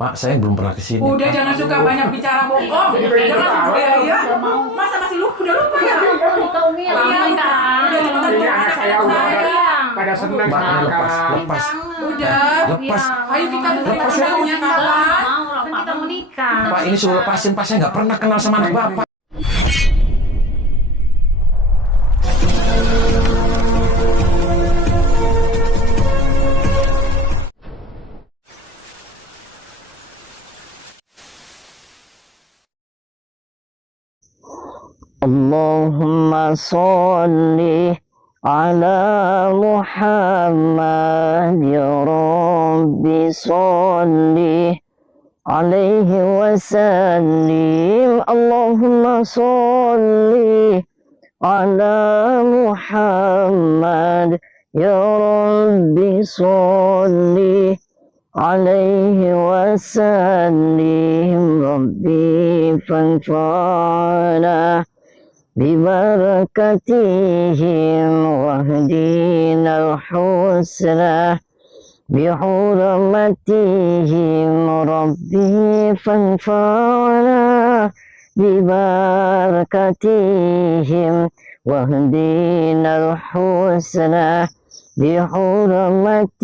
Pak, saya belum pernah kesini. Udah jangan suka banyak bicara bohong. Jangan budaya. Masa masih udah lupa ya? Nikah Umi ya. Udah cepetan Ini anak saya udah pada senang Mbak, sekarang. lepas. Udah. Lepas. Ayo kita Lepas ya. punya kapan? Kan kita mau nikah. Pak, ini suruh lepasin, Pak. Saya nggak pernah kenal sama anak Bapak. Allahumma sholli ala Muhammad ya Rabbi sholli alaihi wasallim. Allahumma sholli ala Muhammad ya Rabbi sholli alaihi wasallim. Rabbi fanfa'na ببركتهم واهدنا الحسنى بحرمتهم ربي فانفعنا ببركتهم واهدنا الحسنى بحرمتهم.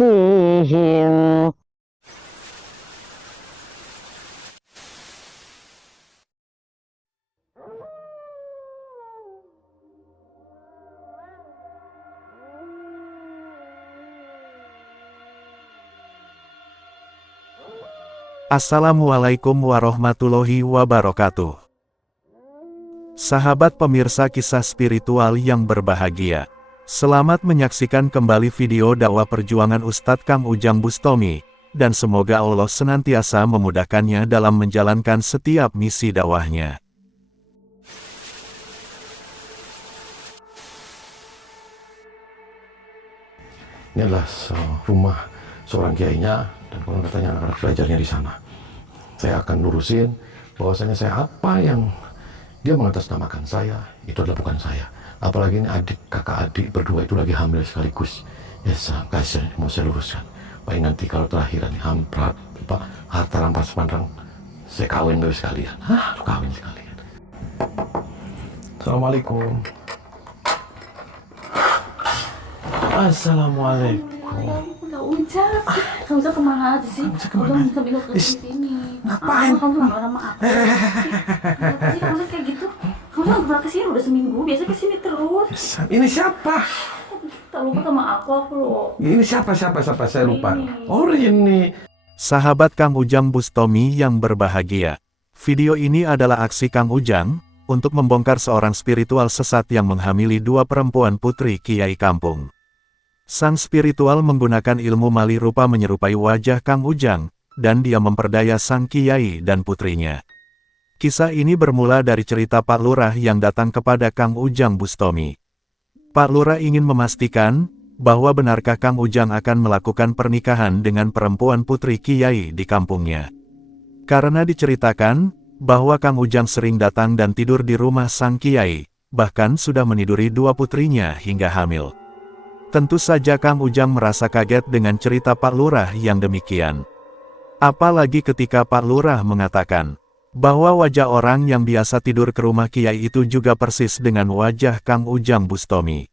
Assalamualaikum warahmatullahi wabarakatuh. Sahabat pemirsa kisah spiritual yang berbahagia, selamat menyaksikan kembali video dakwah perjuangan Ustadz Kang Ujang Bustomi, dan semoga Allah senantiasa memudahkannya dalam menjalankan setiap misi dakwahnya. Ini adalah rumah seorang kiainya, dan konon katanya anak-anak belajarnya di sana. Saya akan lurusin bahwasanya saya apa yang dia mengatasnamakan saya, itu adalah bukan saya. Apalagi ini kakak adik berdua itu lagi hamil sekaligus. Ya, kasih mau saya luruskan. Paling nanti kalau terakhiran harta rampas pandang, saya kawin dari sekalian. Kawin sekalian. Assalamualaikum. Assalamualaikum. Kamu bisa kemana aja sih? Udah bisa minggu ke sini. Ngapain? Kamu marah sama aku. Kenapa sih kamu kayak gitu? Kamu jangan pernah kesini udah seminggu. Biasa kesini terus. Ini siapa? Tak lupa sama aku loh. Ini siapa saya lupa. Oh, ini. Sahabat Kang Ujang Bustomi yang berbahagia, video ini adalah aksi Kang Ujang untuk membongkar seorang spiritual sesat yang menghamili dua perempuan putri kiai kampung. Sang spiritual menggunakan ilmu mali rupa menyerupai wajah Kang Ujang, dan dia memperdaya sang kiai dan putrinya. Kisah ini bermula dari cerita Pak Lurah yang datang kepada Kang Ujang Bustomi. Pak Lurah ingin memastikan bahwa benarkah Kang Ujang akan melakukan pernikahan dengan perempuan putri kiai di kampungnya. Karena diceritakan bahwa Kang Ujang sering datang dan tidur di rumah sang kiai, bahkan sudah meniduri dua putrinya hingga hamil. Tentu saja Kang Ujang merasa kaget dengan cerita Pak Lurah yang demikian. Apalagi ketika Pak Lurah mengatakan bahwa wajah orang yang biasa tidur ke rumah kiai itu juga persis dengan wajah Kang Ujang Bustomi.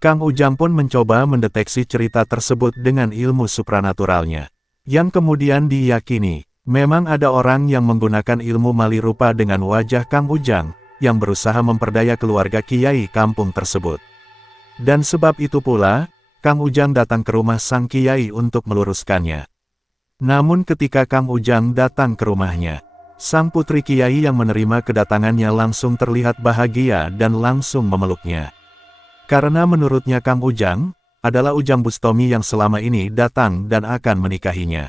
Kang Ujang pun mencoba mendeteksi cerita tersebut dengan ilmu supranaturalnya, yang kemudian diyakini memang ada orang yang menggunakan ilmu mali rupa dengan wajah Kang Ujang, yang berusaha memperdaya keluarga kiai kampung tersebut. Dan sebab itu pula, Kang Ujang datang ke rumah sang kiai untuk meluruskannya. Namun ketika Kang Ujang datang ke rumahnya, sang putri kiai yang menerima kedatangannya langsung terlihat bahagia dan langsung memeluknya. Karena menurutnya Kang Ujang adalah Ujang Bustomi yang selama ini datang dan akan menikahinya.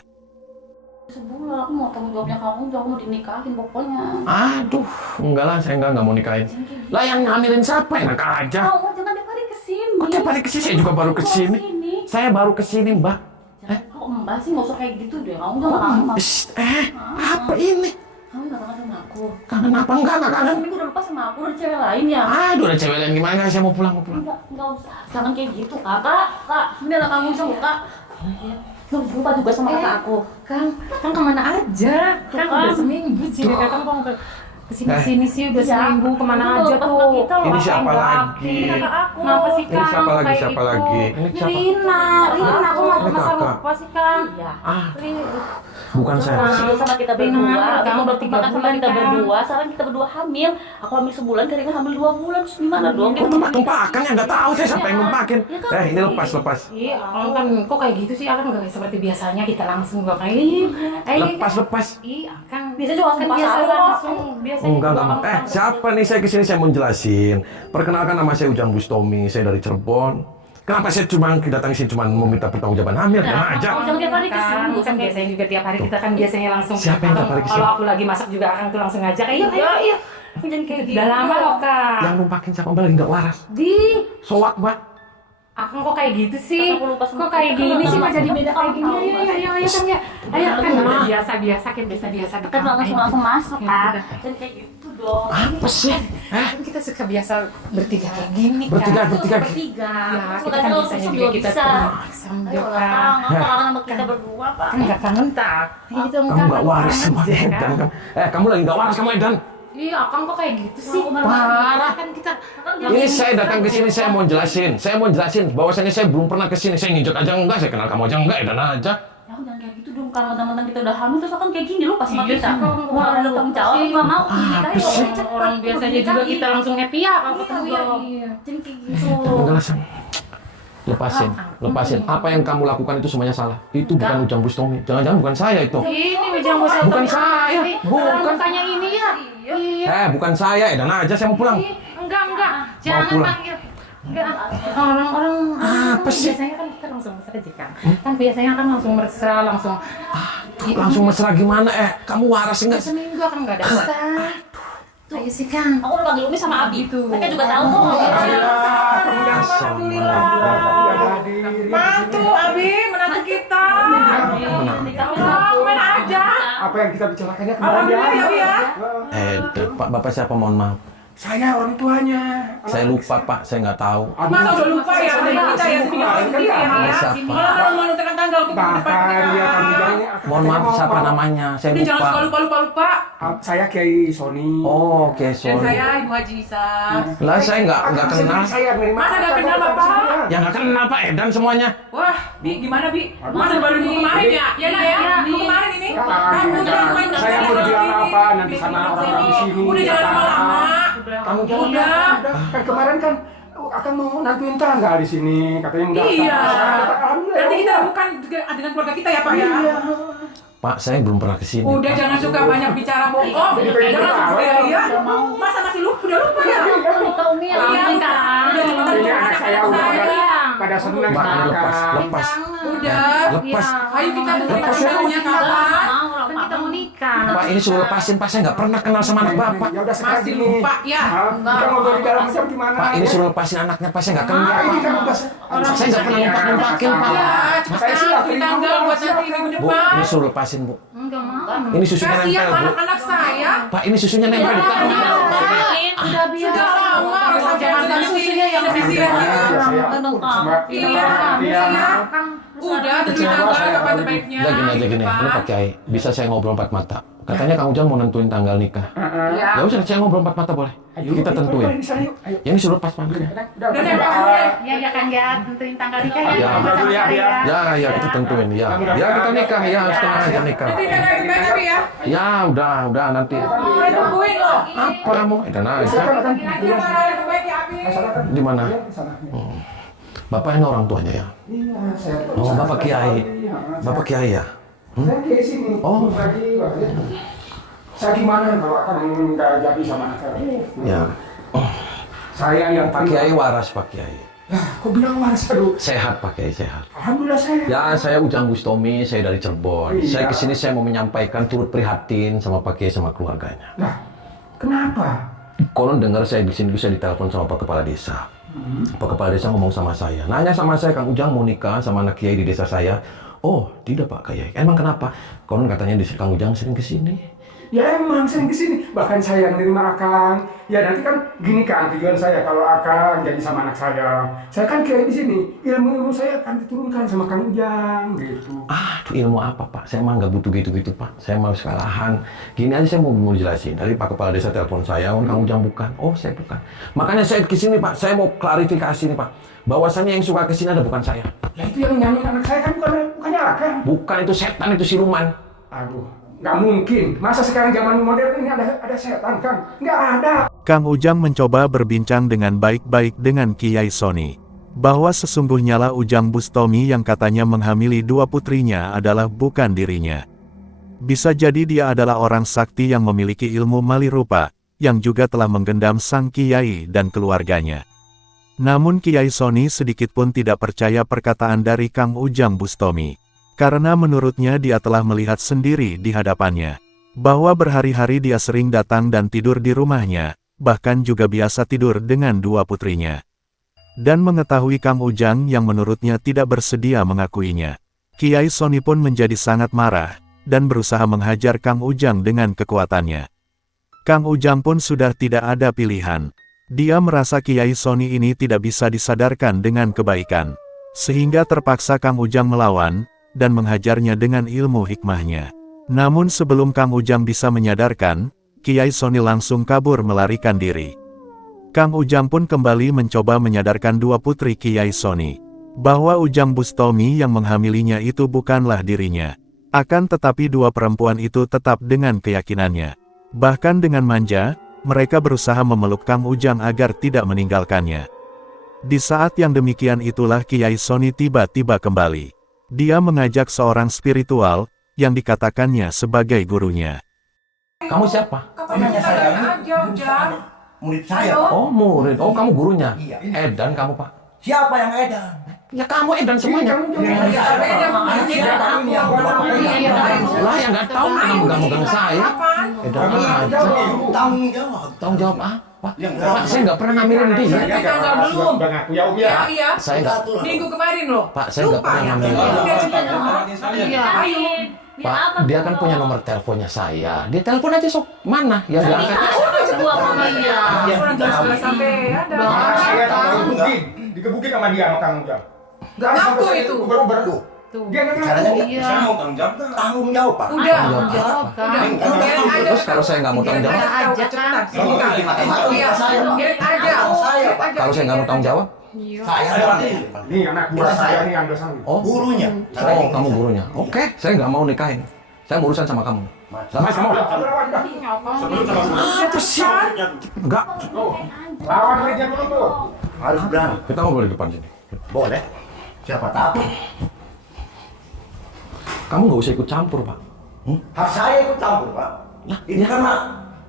Sebulan aku mau tanggung jawabnya kamu, jangan mau dinikahin pokoknya. Aduh, enggak lah, saya enggak mau nikahin. Lah yang ngambilin siapa? Enak aja. Kamu jangan tiap hari kesini. Kok tiap hari kesini? Saya juga baru kesini. Saya baru kesini, Mbak. Kok mbak sih nggak usah kayak gitu deh, kamu jangan lama. Apa ini? Kamu nggak kangen sama aku? Kangen apa? Enggak kangen. Seminggu udah lepas sama aku, udah cewek lain ya? Aduh, ada cewek lain gimana? Saya mau pulang. Enggak usah. Jangan kayak gitu, kak. Kak, ini adalah kamu coba, kak. Lu lupa juga sama kata aku. Kang kemana aja? Kang udah seminggu sih, Kang kok kesini-sini sih udah seminggu kemana aja tuh. Ini siapa lagi? Kenapa sih Ini Kang? siapa lagi? Kayak Siapa gitu? lagi? Ini siapa? Rina, aku Ini masa kakak. lupa sih Kang. Iya. Bukan saya. Hamil sama kita berdua, Kamu aku udah 3 bertiga sama bulan, kita Kang. berdua. Sekarang kita berdua hamil. Aku hamil sebulan, Karina hamil 2 bulan. Terus gimana dong? Kok tumpah-tumpakan ya? Nggak tahu saya siapa yang numpakin. Ya kan? Ini lepas. Iya, kan kok kayak gitu sih? Akan nggak seperti biasanya kita langsung nggak kayak Lepas. Iya, Kang. Biasa juga kan langsung biasa pasang kok. langsung biasanya. Enggak. juga Siapa nih saya kesini saya mau jelasin. Perkenalkan nama saya Ujang Bustomi, saya dari Cirebon. Kenapa saya cuma datang sini cuma meminta pertanggungjawaban hamil? Karena aja. Jangan tiap hari kesini. Kan biasanya juga tiap hari kita kan biasanya langsung. Siapa yang tiap hari kesini? Kalau aku lagi masak juga akan tuh langsung ngajak. Iya. Jangan kayak gitu. Udah lama loh Kak. Yang numpakin siapa Mbak lagi nggak waras? Di Soak Mbak. Akang kok kayak gitu sih? Aku lupa sama Kok kayak kita. gini sih? Kok Mama. jadi beda kayak gini? Mama. Ayo kan ya. Ayo kan udah biasa kan biasa. Kan langsung masuk kan. Jangan kayak gitu dong. Apa sih? Kan kita suka biasa bertiga kayak gini kan. Bertiga. Bertiga. Ya, Terus kita kan kalau bisanya langsung juga kita bisa. sama Ayo juga. lah, Kang. Aku kangen sama kita berdua, Pak. Kan nggak kangen tak? Gitu Kamu nggak waras sama Edan kan? Kamu lagi nggak waras sama Edan. Iya, Akang kok kayak gitu sih? Parah. Kan kita Ini saya datang ke sini saya mau jelasin. Bahwasanya saya belum pernah ke sini. Saya nginjek aja enggak, saya kenal kamu aja enggak, Edan aja. Ya jangan kayak gitu dong, kalau mentang-mentang kita udah hamil terus akan kayak gini lupa sama Iya kita. sih, Kang. Mau ada tanggung jawab, aku nggak mau dinikahin. Apa sih? orang biasanya juga kita langsung happy ya kalau ketemu ya. Iya. Jangan kayak gitu. Penjelasan. Lepasin. Apa yang kamu lakukan itu semuanya salah. Itu bukan Ujang Bustomi. Jangan-jangan bukan saya itu. Ini Ujang Bos. Bukan saya. Bukan. Bukannya ini ya. Iya. Bukan saya, Edan aja saya mau pulang. Enggak. Jangan pulang. panggil. Enggak. Orang-orang Apa sih? biasanya kan kita langsung mesra aja kan. Kan biasanya kan langsung mesra, langsung Langsung mesra gimana? Kamu waras enggak? seminggu kan enggak datang. Ayo sih Kang. Aku udah panggil Umi sama Abi. Gitu. Mereka juga tahu kok. Mantu Abi, menantu kita. Kemana aja? Apa yang kita bicarakannya kemarin Alhamdulillah ya, Bi ya. Pak, Bapak siapa? Mohon maaf. Saya orang tuanya. Saya lupa, Pak. Saya nggak tahu. Masa udah lupa ya sama kita ya seminggu lagi sendiri ya. Siapa? Orang menentukan tanggal untuk minggu depan Bahkan dia kita. kami bilangnya. Mohon maaf, siapa namanya? Saya Udah jangan suka lupa. lupa. Saya Kiai Sony. Oh, oke, Dan sorry. saya Ibu Haji Isa. Lah, saya nggak kenal. Saya menerima. Masa nggak kenal, Bapak? Ya nggak kenal, Pak Edan semuanya. Wah, Bi, gimana Bi? Masa baru minggu kemarin ya? Iya, Nak ya? Minggu kemarin ini? Kamu jangan main Saya mau bilang apa nanti sama orang-orang di sini. Udah jangan lama-lama. Kamu jangan. Udah. Kan kemarin kan akan mau nantuin tanggal di sini, katanya mau datang. Iya. Alhamdulillah. Nanti kita bukan dengan keluarga kita ya, Pak ya? Pak, saya belum pernah kesini. Udah jangan suka banyak bicara bohong. Jangan suka ya. Masa masih udah lupa ya? Nikah Umi ya. Iya, udah cepetan Ini dong, anak saya udah pada senang Mbak, sama ini kakak. lepas. Udah. Lepas. Ayo kita buktikan tanggalnya kapan? Kan kita mau nikah. Pak, ini suruh lepasin, Pak. Saya nggak pernah kenal sama anak Bapak. Ya udah sekarang Masih gini. lupa ya? Kita ngobrol di dalam macam gimana? Pak, ini suruh lepasin anaknya, Pak. Saya nggak kenal, Nah, ini Pak. kan udah Saya nggak pernah numpak-numpakin, Pak. Ya, Saya cepetan sudah bukti terima, tanggal buat siap, nanti minggu Bu, depan. ini suruh lepasin, Bu. Enggak mau. Ini susunya Kasihan nempel, Bu. anak-anak saya. Pak, ini susunya nempel di tangan. Udah biar. Sudah lama, jangan susunya yang di sini. Iya, udah tentuin tanggal kapan terbaiknya. Udah gini. Ini Pak Kiai. Bisa saya ngobrol empat mata. Katanya Kang Ujang mau nentuin tanggal nikah. Iya. Ya udah, saya ngobrol empat mata boleh. Kita tentuin. Ya ini suruh lepas, Pak. Udah deh, Pak. Ya Kang ya, tentuin tanggal nikah ya. Ya, kita tentuin. Ya, kita nikah. Ya, setengah aja nikah. Nanti tanggal yang terbaik tapi ya. Ya, udah nanti. Tungguin loh. Apa kamu? Edan aja. Nanti tanggal yang terbaik ya, Abi. Di mana? Bapak ini orang tuanya ya? Oh, Bapak Kiai. Bapak Kiai ya? Saya ke sini. Oh. Saya gimana kalau akan nggak jadi sama anak saya? Ya. Saya yang Pak Kiai waras, Pak Kiai. Ya, kok bilang waras aduh. Sehat, Pak Kiai, sehat. Alhamdulillah saya. Ya, saya Ujang Bustomi, saya dari Cirebon. Iya. Saya kesini saya mau menyampaikan turut prihatin sama Pak Kiai sama keluarganya. Nah, kenapa? Konon dengar saya di sini bisa ditelepon sama Pak Kepala Desa. Pak Kepala Desa ngomong sama saya, nanya sama saya, Kang Ujang mau nikah sama anak Kiai di desa saya. Oh, tidak Pak Kiai. Emang kenapa? Konon katanya di Kang Ujang sering kesini. Ya emang sering kesini. Bahkan saya yang nerima Akang. Ya nanti kan gini kan tujuan saya kalau Akang jadi sama anak saya. Saya kan kiai di sini. Ilmu-ilmu saya akan diturunkan sama Kang Ujang gitu. Aduh, ilmu apa Pak? Saya mah nggak butuh gitu-gitu Pak. Saya mau sekalahan. Gini aja saya mau jelasin. Tadi Pak Kepala Desa telepon saya, Kang Ujang bukan. Oh, saya bukan. Makanya saya kesini Pak. Saya mau klarifikasi nih Pak. Bahwasannya yang suka kesini ada bukan saya. Ya itu yang nyanyi anak saya kan bukannya Akang. Bukan, itu setan, itu siluman. Aduh, nggak mungkin. Masa sekarang zaman modern ini ada setan kan? Nggak ada. Kang Ujang mencoba berbincang dengan baik-baik dengan Kiai Soni. Bahwa sesungguhnya lah Ujang Bustomi yang katanya menghamili dua putrinya adalah bukan dirinya. Bisa jadi dia adalah orang sakti yang memiliki ilmu mali rupa, yang juga telah menggendam sang Kiai dan keluarganya. Namun Kiai Soni sedikit pun tidak percaya perkataan dari Kang Ujang Bustomi. Karena menurutnya dia telah melihat sendiri di hadapannya. Bahwa berhari-hari dia sering datang dan tidur di rumahnya, bahkan juga biasa tidur dengan dua putrinya. Dan mengetahui Kang Ujang yang menurutnya tidak bersedia mengakuinya. Kiai Soni pun menjadi sangat marah, dan berusaha menghajar Kang Ujang dengan kekuatannya. Kang Ujang pun sudah tidak ada pilihan. Dia merasa Kiai Soni ini tidak bisa disadarkan dengan kebaikan. Sehingga terpaksa Kang Ujang melawan, dan menghajarnya dengan ilmu hikmahnya. Namun sebelum Kang Ujang bisa menyadarkan, Kiai Soni langsung kabur melarikan diri. Kang Ujang pun kembali mencoba menyadarkan dua putri Kiai Soni. Bahwa Ujang Bustomi yang menghamilinya itu bukanlah dirinya. Akan tetapi dua perempuan itu tetap dengan keyakinannya. Bahkan dengan manja, mereka berusaha memeluk Kang Ujang agar tidak meninggalkannya. Di saat yang demikian itulah Kiai Soni tiba-tiba kembali. Dia mengajak seorang spiritual, yang dikatakannya sebagai gurunya. Kamu siapa? Kapan saya aja, Ujang? Murid saya. Oh, murid. Oh, kamu gurunya? Iya. Edan kamu Pak? Siapa yang edan? Ya kamu Edan semuanya. Lah yang nggak tahu kamu megang saya. Edan aja. Tanggung jawab. Tanggung jawab apa? Pak, saya nggak pernah ngambilin dia. Tanggal belum. Udah ngaku ya Om ya. Iya. Saya nggak. Minggu kemarin loh. Pak, saya nggak pernah ngambilin dia. Iya. Ayo. Pak, dia kan punya nomor teleponnya saya. Dia telepon aja sok. Mana? Ya diangkat. Orang jelas sampai ada. Maka saya tak digebukin sama dia sama Kang Ujang. Nggak ada Ngaku sampai itu. Uber-uber. Dia nggak Caranya ngaku. dia. Saya mau tanggung jawab. Tanggung jawab Pak. Udah. Tanggung jawab apa? Udah. Terus kalau saya nggak mau tanggung jawab? Aja kan. Iya. Kirim aja. Kalau saya nggak mau tanggung jawab? Saya Nih anak buah saya nih yang dosa. Oh, gurunya. oh kamu gurunya. Oke, saya nggak mau nikahin. Saya mau urusan sama kamu. Sama kamu. Apa sih? Enggak. Lawan muridnya dulu tuh. Harus berani. Kita ngobrol di depan sini. Boleh. Siapa takut? Kamu nggak usah ikut campur, Pak. Hak saya ikut campur Pak. Nah, Ini ya. karena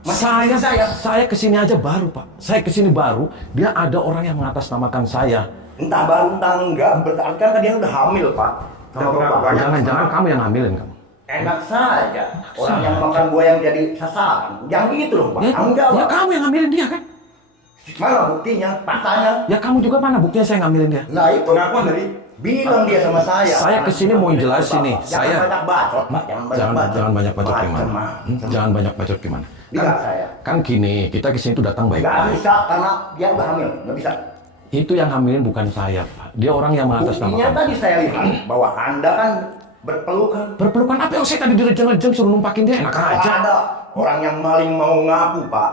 Saya kesini aja baru, Pak. Saya kesini baru. Dia ada orang yang mengatasnamakan saya. entah baru entah enggak, berarti kan dia udah hamil Pak. Jangan kamu yang ngambilin kamu. Enak saja. Orang yang makan buah yang jadi sasaran. Yang gitu loh Pak. Tanggung Ya jawab. kamu yang ngambilin dia kan? Mana buktinya? Faktanya. Ya kamu juga mana buktinya saya ngambilin dia? Nah itu pengakuan dari bilang dia sama saya. Saya kesini mau jelasin nih. Jangan Saya banyak bacot Pak. jangan banyak bacot gimana? Jangan banyak bacot gimana? Lihat saya. Kan gini, kita kesini tuh datang Nggak baik-baik. bisa karena dia udah hamil. Nggak bisa. Itu yang hamilin bukan saya, Pak. Dia orang yang Buktinya mengatasnamakan. tadi saya lihat bahwa Anda kan berpelukan. Berpelukan apa yang saya tadi direjeng-rejeng suruh numpakin dia enak Kalau aja. ada orang yang maling mau ngaku Pak.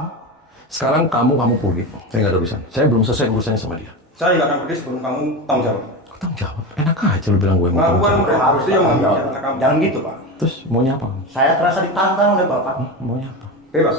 Sekarang kamu pergi. Saya nggak ada urusan. Saya belum selesai urusannya sama dia. Saya nggak akan pergi sebelum kamu tanggung jawab. Tanggung jawab. Enak aja lu bilang gue mau tanggung Pengakuan jawab. harus dia yang Tanggung mengambil jawab. anak kamu. Jangan gitu Pak. Terus maunya apa? Saya terasa ditantang oleh Bapak. Maunya apa? Bebas.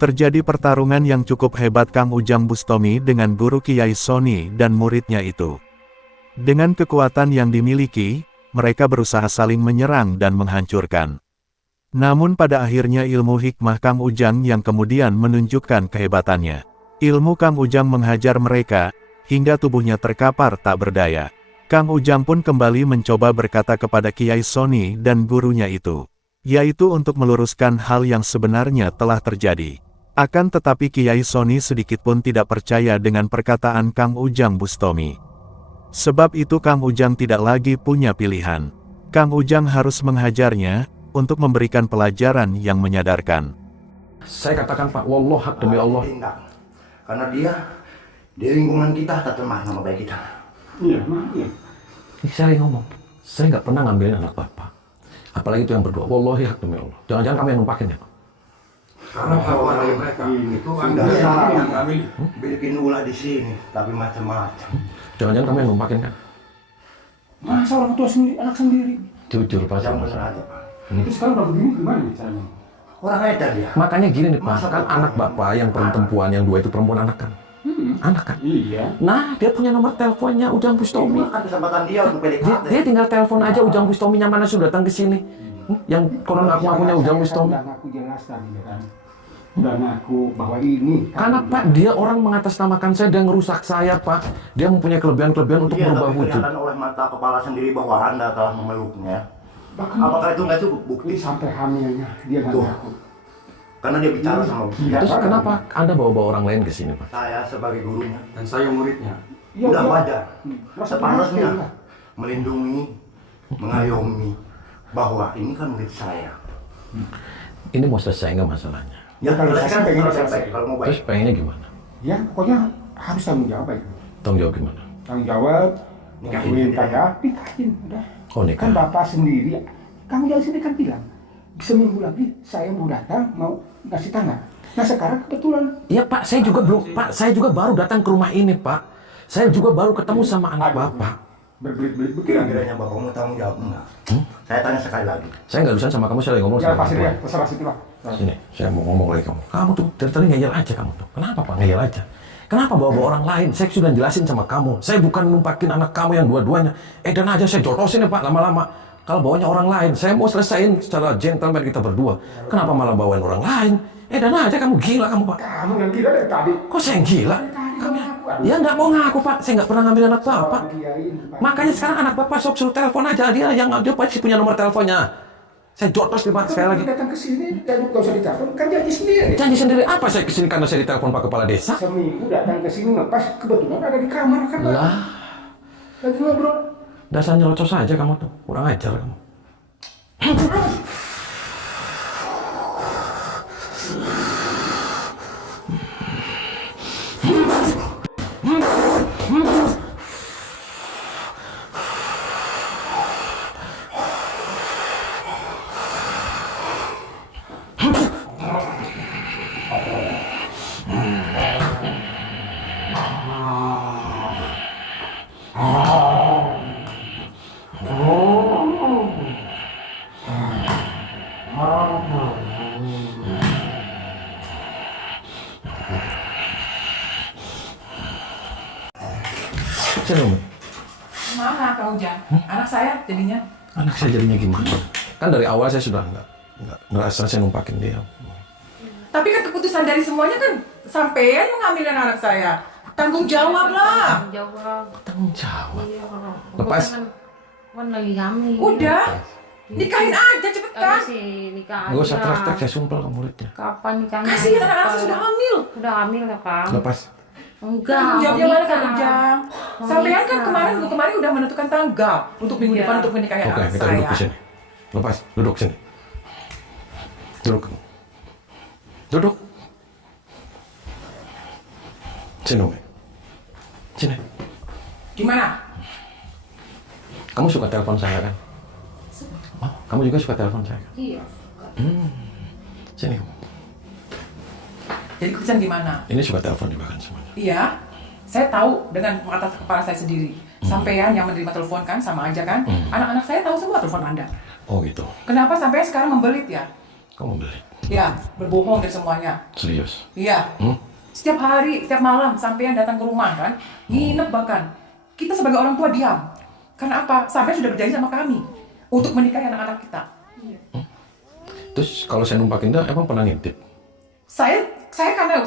Terjadi pertarungan yang cukup hebat Kang Ujang Bustomi dengan guru Kiai Soni dan muridnya itu. Dengan kekuatan yang dimiliki, mereka berusaha saling menyerang dan menghancurkan. Namun pada akhirnya ilmu hikmah Kang Ujang yang kemudian menunjukkan kehebatannya. Ilmu Kang Ujang menghajar mereka, hingga tubuhnya terkapar tak berdaya. Kang Ujang pun kembali mencoba berkata kepada Kiai Soni dan gurunya itu, yaitu untuk meluruskan hal yang sebenarnya telah terjadi. Akan tetapi Kiai Soni sedikit pun tidak percaya dengan perkataan Kang Ujang Bustomi. Sebab itu Kang Ujang tidak lagi punya pilihan. Kang Ujang harus menghajarnya, untuk memberikan pelajaran yang menyadarkan. Saya katakan Pak, wallah hak demi Allah. Karena dia di lingkungan kita tak termah nama baik kita. Iya, iya. Ini saya ngomong, saya nggak pernah ngambilin anak Bapak. Apalagi itu yang berdua, wallahi hak demi Allah. Jangan-jangan kamu yang numpakin ya Pak? Karena kalau orang mereka itu kan Sudah dia salah. yang kami Bikin ulah di sini, tapi macam-macam. Jangan-jangan kamu yang numpakin kan? Masa orang tua sendiri, anak sendiri. Jujur Pak, Yang sama benar saya. aja, Pak. Itu sekarang udah begini gimana nih caranya? Orang edan dia. Makanya gini nih Pak, Masa kan Bapak- anak Bapak yang perempuan, yang dua itu perempuan anak kan? Anak kan? Iya. Nah, dia punya nomor teleponnya Ujang Bustomi. Kan kesempatan dia untuk PDKT. Dia tinggal telepon aja Ujang Bustominya mana sudah datang ke sini. Yang konon ngaku-ngakunya Ujang Bustomi. Udah ngaku jelaskan ya kan. Udah ngaku bahwa ini. Karena Pak, dia orang mengatasnamakan saya dan ngerusak saya Pak. Dia mempunyai kelebihan-kelebihan untuk Iya, merubah tapi wujud. kelihatan oleh mata kepala sendiri bahwa Anda telah memeluknya. Bahkan Apakah itu nggak cukup bukti? sampai hamilnya dia nggak Tuh. ngaku. Karena dia bicara sama Iya. Terus kenapa Anda bawa-bawa orang lain ke sini Pak? saya sebagai gurunya. dan saya muridnya. Iya, Udah iya. wajar. Rasa Sepantasnya prihatin lah. melindungi, mengayomi bahwa ini kan murid saya. Ini mau selesai nggak masalahnya? Ya Kalau selesai saya kan pengen selesai. selesai. Kalau mau Terus baik. pengennya gimana? Ya pokoknya harus tanggung jawab itu. Tanggung jawab gimana? Tanggung jawab. Nikahin. Nikahin kaya, nikahin udah. Oh nikah. Kan bapak sendiri, kamu jangan sendiri kan bilang seminggu lagi saya mau datang, mau ngasih tangan. Nah sekarang kebetulan. Iya Pak, saya juga belum, Pak, saya juga baru datang ke rumah ini Pak. Saya juga baru ketemu sama anak Bapak. Berbelit-belit begini. Kira-kiranya Bapak mau tanggung jawab enggak? Saya tanya sekali lagi. Saya nggak urusan sama kamu, saya lagi ngomong Ya sama pasti kamu. dia, terserah situ lah. Sini, saya mau ngomong lagi kamu. Kamu tuh dari tadi ngeyel aja kamu tuh. Kenapa Pak ngeyel aja? Kenapa bawa-bawa orang lain? Saya sudah jelasin sama kamu. Saya bukan numpakin anak kamu yang dua-duanya. Dan aja saya jotosin ya Pak lama-lama. Kalau bawanya orang lain, saya mau selesaiin secara gentleman kita berdua. Kenapa malah bawain orang lain? Dan aja kamu gila kamu Pak. Kamu yang gila dari tadi. Kok saya yang gila? Kamu ngaku. Ya nggak mau ngaku Pak. Saya nggak pernah ngambil anak Bapak. Makanya sekarang anak Bapak sok suruh telepon aja dia yang dia pasti punya nomor teleponnya. Saya jotos nih Pak sekali lagi. Datang ke sini dan nggak usah ditelepon, kan janji sendiri. Janji sendiri apa saya kesini karena saya ditelepon Pak Kepala Desa? Seminggu datang ke sini ngepas kebetulan ada di kamar kan Pak. Lah, Lagi ngobrol. dasar nyelocos aja kamu tuh. Kurang ajar kamu. Sini, Umi. Mana Kak Ujang? Anak saya jadinya. Anak saya jadinya gimana? Kan dari awal saya sudah nggak ngerasa saya numpakin dia. Tapi kan keputusan dari semuanya kan sampean mengambil anak saya. Tanggung jawab lah. Jawab. Tanggung jawab. Iya, kalau Lepas. kan lagi hamil. Udah. Nikahin aja cepetan. Sih nikah Nggak usah aja. teriak-teriak, saya sumpel ke muridnya. Kapan nikahnya? Kasihan anak saya sudah hamil. Udah hamil ya Kang? Lepas. Enggak. Tanggung jawabnya mau mana Kak nikah. Ujang? Mau Sampean kan nikah. minggu kemarin udah menentukan tanggal untuk minggu Iya. depan untuk menikahi Oke, anak kita duduk di saya. sini. Lepas, duduk sini. Duduk. Duduk. Sini, Umi. Sini. Gimana? Kamu suka telepon saya kan? Oh, kamu juga suka telepon saya kan? Iya. Sini. Jadi keputusan gimana? Ini suka telepon juga kan semuanya. Iya, saya tahu dengan mata kepala saya sendiri. Sampean yang menerima telepon kan, sama aja kan? Anak-anak saya tahu semua telepon Anda. Oh gitu. Kenapa sampean sekarang membelit ya? Kamu beli. Ya, berbohong dari semuanya. Serius? Iya. Setiap hari, setiap malam sampean datang ke rumah kan, nginep bahkan. Kita sebagai orang tua diam. Karena apa? Sampean sudah berjanji sama kami untuk menikahi anak-anak kita. Terus kalau saya numpakin dia, emang pernah ngintip? Saya karena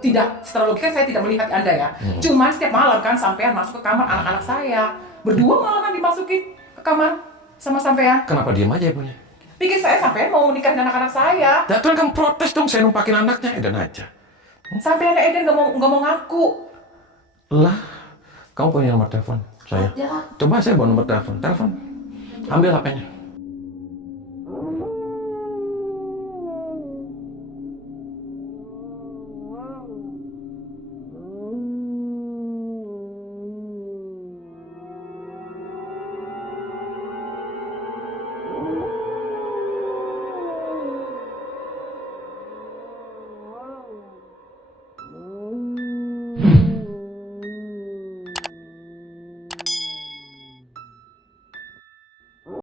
tidak secara logika saya tidak melihat Anda ya. Cuman setiap malam kan sampean masuk ke kamar anak-anak saya. Berdua malahan dimasukin ke kamar sama sampean. Kenapa diem aja ibunya? Pikir saya sampean mau nikahin anak-anak saya. Datang kan protes dong, saya numpakin anaknya, Edan aja. Sampean Eden nggak mau ngaku. Lah, kamu punya nomor telepon saya? Ya. Coba saya bawa nomor telepon. Telepon. Ambil HP-nya.